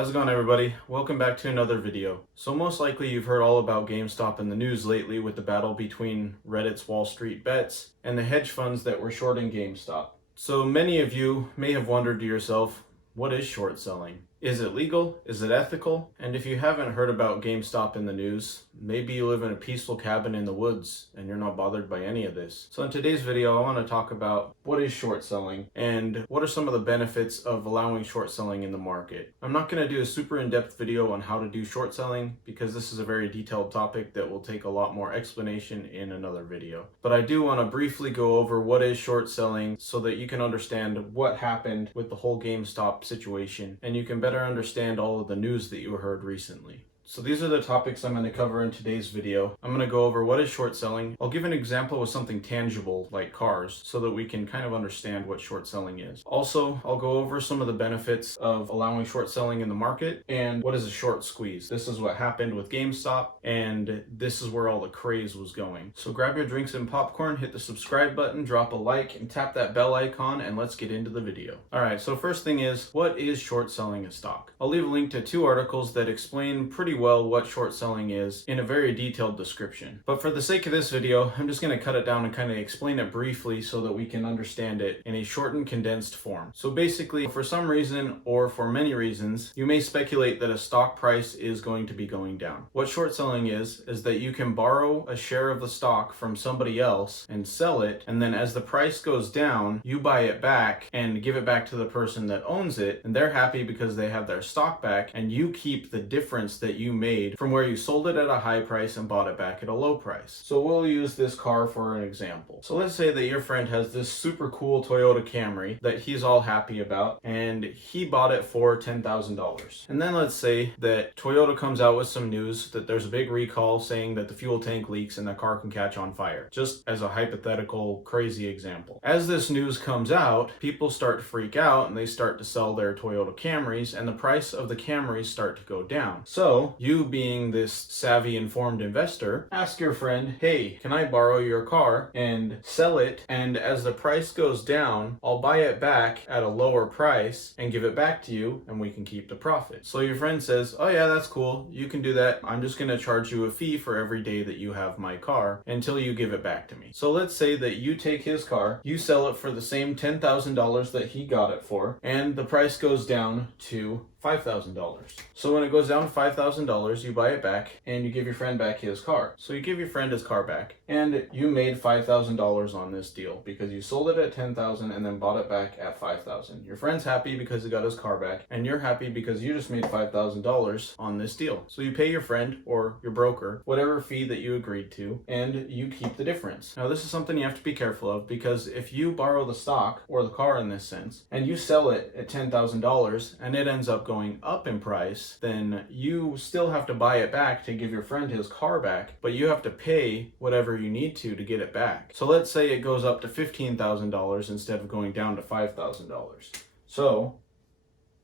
How's it going, everybody? Welcome back to another video. So most likely you've heard all about GameStop in the news lately with the battle between Reddit's Wall Street Bets and the hedge funds that were shorting GameStop. So many of you may have wondered to yourself, what is short selling? Is it legal? Is it ethical? And if you haven't heard about GameStop in the news, maybe you live in a peaceful cabin in the woods and you're not bothered by any of this. So in today's video, I want to talk about what is short selling and what are some of the benefits of allowing short selling in the market. I'm not going to do a super in-depth video on how to do short selling because this is a very detailed topic that will take a lot more explanation in another video. But I do want to briefly go over what is short selling so that you can understand what happened with the whole GameStop situation and you can better understand all of the news that you heard recently. So these are the topics I'm going to cover in today's video. I'm going to go over what is short selling. I'll give an example with something tangible like cars so that we can kind of understand what short selling is. Also, I'll go over some of the benefits of allowing short selling in the market and what is a short squeeze. This is what happened with GameStop and this is where all the craze was going. So grab your drinks and popcorn, hit the subscribe button, drop a like, and tap that bell icon and let's get into the video. Alright, so first thing is, what is short selling a stock? I'll leave a link to 2 articles that explain pretty well what short selling is in a very detailed description. But for the sake of this video, I'm just going to cut it down and kind of explain it briefly so that we can understand it in a shortened, condensed form. So basically, for some reason or for many reasons, you may speculate that a stock price is going to be going down. What short selling is that you can borrow a share of the stock from somebody else and sell it, and then as the price goes down, you buy it back and give it back to the person that owns it, and they're happy because they have their stock back, and you keep the difference that you made from where you sold it at a high price and bought it back at a low price. So we'll use this car for an example. So let's say that your friend has this super cool Toyota Camry that he's all happy about and he bought it for $10,000. And then let's say that Toyota comes out with some news that there's a big recall saying that the fuel tank leaks and the car can catch on fire. Just as a hypothetical crazy example. As this news comes out, people start to freak out and they start to sell their Toyota Camrys and the price of the Camrys start to go down. So you, being this savvy, informed investor, ask your friend, hey, can I borrow your car and sell it? And as the price goes down, I'll buy it back at a lower price and give it back to you and we can keep the profit. So your friend says, oh yeah, that's cool. You can do that. I'm just going to charge you a fee for every day that you have my car until you give it back to me. So let's say that you take his car, you sell it for the same $10,000 that he got it for, and the price goes down to $5,000. So when it goes down to $5,000, you buy it back and you give your friend back his car. So you give your friend his car back and you made $5,000 on this deal because you sold it at $10,000 and then bought it back at $5,000. Your friend's happy because he got his car back and you're happy because you just made $5,000 on this deal. So you pay your friend or your broker whatever fee that you agreed to and you keep the difference. Now this is something you have to be careful of because if you borrow the stock or the car in this sense and you sell it at $10,000 and it ends up going up in price, then you still have to buy it back to give your friend his car back, but you have to pay whatever you need to get it back. So let's say it goes up to $15,000 instead of going down to $5,000. So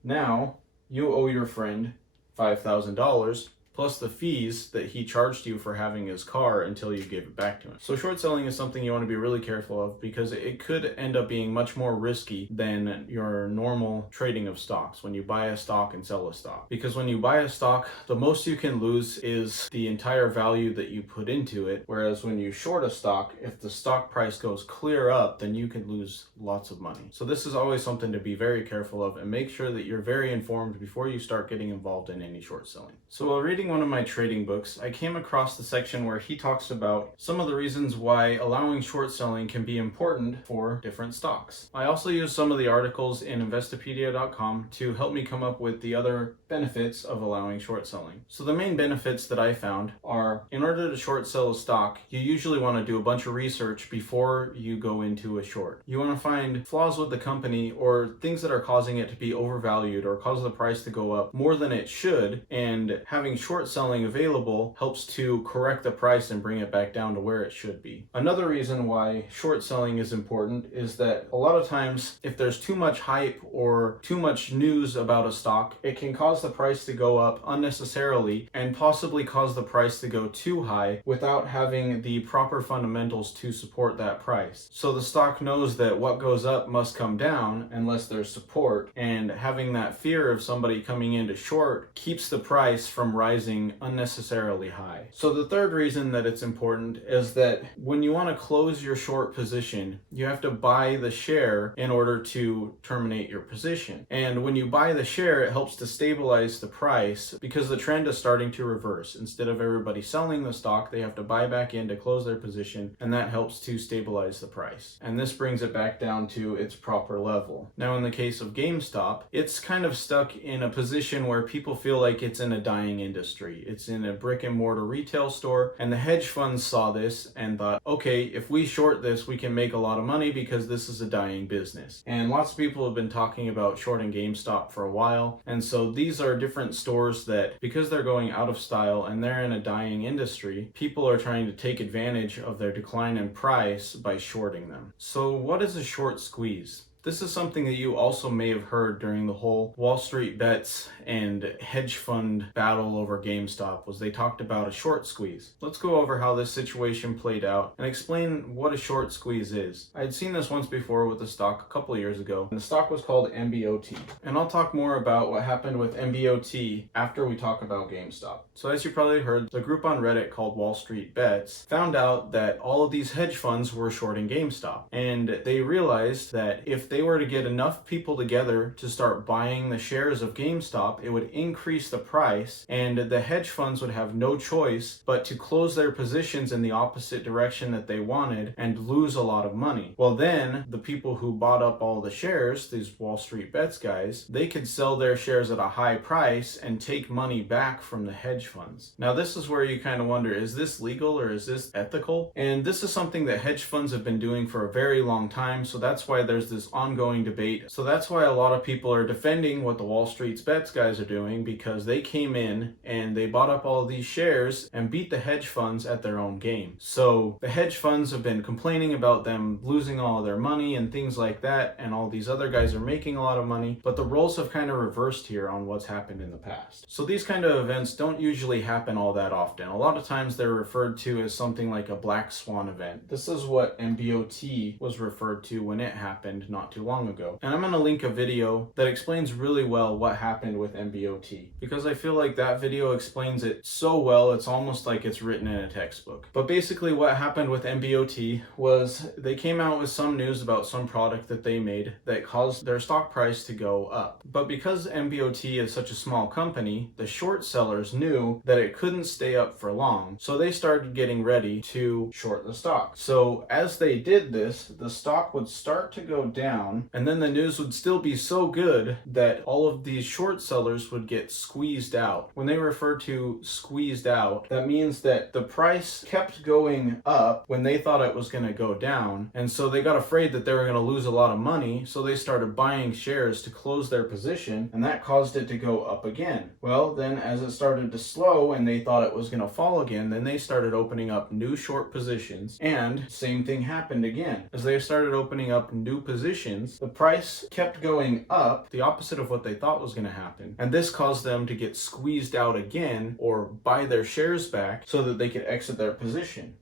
now you owe your friend $5,000 plus the fees that he charged you for having his car until you gave it back to him. So short selling is something you want to be really careful of because it could end up being much more risky than your normal trading of stocks when you buy a stock and sell a stock. Because when you buy a stock, the most you can lose is the entire value that you put into it, whereas when you short a stock, if the stock price goes clear up, then you could lose lots of money. So this is always something to be very careful of and make sure that you're very informed before you start getting involved in any short selling. So while reading one of my trading books, I came across the section where he talks about some of the reasons why allowing short selling can be important for different stocks. I also used some of the articles in Investopedia.com to help me come up with the other benefits of allowing short selling. So the main benefits that I found are, in order to short sell a stock, you usually want to do a bunch of research before you go into a short. You want to find flaws with the company or things that are causing it to be overvalued or cause the price to go up more than it should, and having short short selling available helps to correct the price and bring it back down to where it should be. Another reason why short selling is important is that a lot of times if there's too much hype or too much news about a stock, it can cause the price to go up unnecessarily and possibly cause the price to go too high without having the proper fundamentals to support that price. So the stock knows that what goes up must come down unless there's support, and having that fear of somebody coming in to short keeps the price from rising unnecessarily high. So the third reason that it's important is that when you want to close your short position, you have to buy the share in order to terminate your position. And when you buy the share, it helps to stabilize the price because the trend is starting to reverse. Instead of everybody selling the stock, they have to buy back in to close their position, and that helps to stabilize the price. And this brings it back down to its proper level. Now, in the case of GameStop, it's kind of stuck in a position where people feel like it's in a dying industry. It's in a brick and mortar retail store, and the hedge funds saw this and thought, okay, if we short this, we can make a lot of money because this is a dying business. And lots of people have been talking about shorting GameStop for a while, and so these are different stores that, because they're going out of style and they're in a dying industry, people are trying to take advantage of their decline in price by shorting them. So what is a short squeeze? This is something that you also may have heard during the whole Wall Street bets and hedge fund battle over GameStop, was they talked about a short squeeze. Let's go over how this situation played out and explain what a short squeeze is. I had seen this once before with a stock a couple of years ago, and the stock was called MBOT. And I'll talk more about what happened with MBOT after we talk about GameStop. So as you probably heard, the group on Reddit called Wall Street Bets found out that all of these hedge funds were shorting GameStop. And they realized that if they were to get enough people together to start buying the shares of GameStop, it would increase the price, and the hedge funds would have no choice but to close their positions in the opposite direction that they wanted and lose a lot of money. Well, then the people who bought up all the shares, these Wall Street Bets guys, they could sell their shares at a high price and take money back from the hedge funds. Now, this is where you kind of wonder, is this legal or is this ethical? And this is something that hedge funds have been doing for a very long time, so that's why there's this ongoing debate. So that's why a lot of people are defending what the Wall Street Bets guys are doing, because they came in and they bought up all of these shares and beat the hedge funds at their own game. So the hedge funds have been complaining about them losing all of their money and things like that, and all these other guys are making a lot of money, but the roles have kind of reversed here on what's happened in the past. So these kind of events don't usually happen all that often. A lot of times they're referred to as something like a black swan event. This is what MBOT was referred to when it happened not too long ago. And I'm going to link a video that explains really well what happened with MBOT, because I feel like that video explains it so well, it's almost like it's written in a textbook. But basically what happened with MBOT was they came out with some news about some product that they made that caused their stock price to go up. But because MBOT is such a small company, the short sellers knew that it couldn't stay up for long, so they started getting ready to short the stock. So as they did this, the stock would start to go down, and then the news would still be so good that all of these short sellers would get squeezed out. When they refer to squeezed out, that means that the price kept going up when they thought it was going to go down, and so they got afraid that they were going to lose a lot of money, so they started buying shares to close their position, and that caused it to go up again. Well, then as it started to slow and they thought it was going to fall again, then they started opening up new short positions, and same thing happened again. As they started opening up new positions, the price kept going up, the opposite of what they thought was going to happen, and this caused them to get squeezed out again or buy their shares back so that they could exit their position.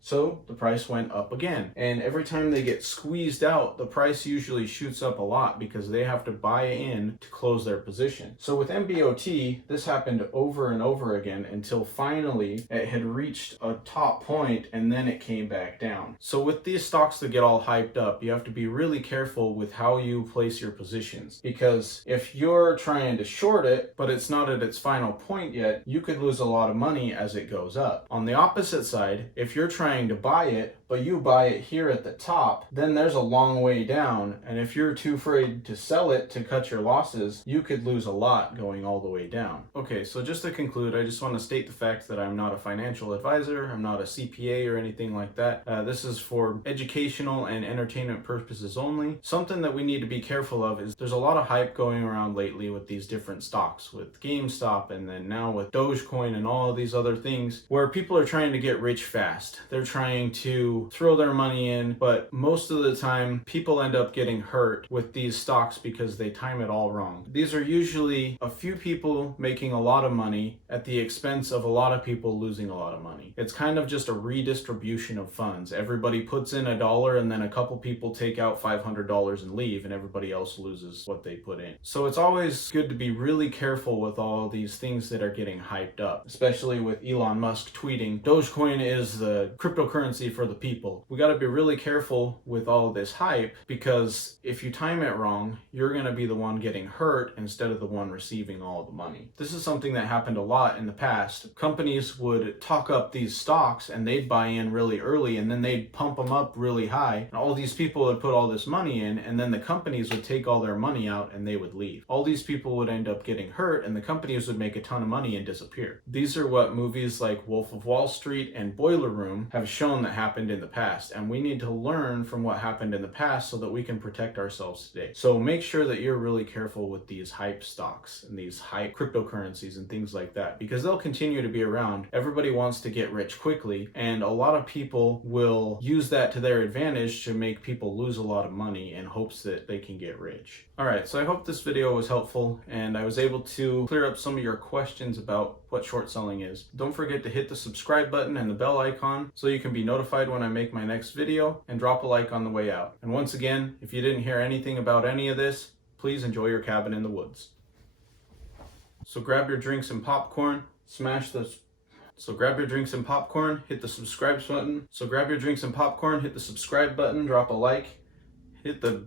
So the price went up again. And every time they get squeezed out, the price usually shoots up a lot because they have to buy in to close their position. So with MBOT, this happened over and over again until finally it had reached a top point and then it came back down. So with these stocks that get all hyped up, you have to be really careful with how you place your positions, because if you're trying to short it, but it's not at its final point yet, you could lose a lot of money as it goes up. On the opposite side, if you're trying trying to buy it, but you buy it here at the top, then there's a long way down. And if you're too afraid to sell it to cut your losses, you could lose a lot going all the way down. Okay, so just to conclude, I just want to state the fact that I'm not a financial advisor, I'm not a CPA or anything like that. This is for educational and entertainment purposes only. Something that we need to be careful of is there's a lot of hype going around lately with these different stocks, with GameStop and then now with Dogecoin and all of these other things, where people are trying to get rich fast. They're trying to throw their money in, but most of the time people end up getting hurt with these stocks because they time it all wrong. These are usually a few people making a lot of money at the expense of a lot of people losing a lot of money. It's kind of just a redistribution of funds. Everybody puts in $1 and then a couple people take out $500 and leave, and everybody else loses what they put in. So it's always good to be really careful with all these things that are getting hyped up, especially with Elon Musk tweeting, Dogecoin is the cryptocurrency for the people. We got to be really careful with all of this hype, because if you time it wrong, you're going to be the one getting hurt instead of the one receiving all the money. This is something that happened a lot in the past. Companies would talk up these stocks and they'd buy in really early, and then they'd pump them up really high, and all these people would put all this money in, and then the companies would take all their money out and they would leave. All these people would end up getting hurt, and the companies would make a ton of money and disappear. These are what movies like Wolf of Wall Street and Boiler Room have shown that happened in the past, and we need to learn from what happened in the past so that we can protect ourselves today. So make sure that you're really careful with these hype stocks and these hype cryptocurrencies and things like that, because they'll continue to be around. Everybody wants to get rich quickly, and a lot of people will use that to their advantage to make people lose a lot of money in hopes that they can get rich. Alright, so I hope this video was helpful and I was able to clear up some of your questions about what short selling is. Don't forget to hit the subscribe button and the bell icon so you can be notified when I make my next video, and drop a like on the way out. And once again, if you didn't hear anything about any of this, please enjoy your cabin in the woods. So grab your drinks and popcorn, grab your drinks and popcorn, hit the subscribe button. Drop a like, hit the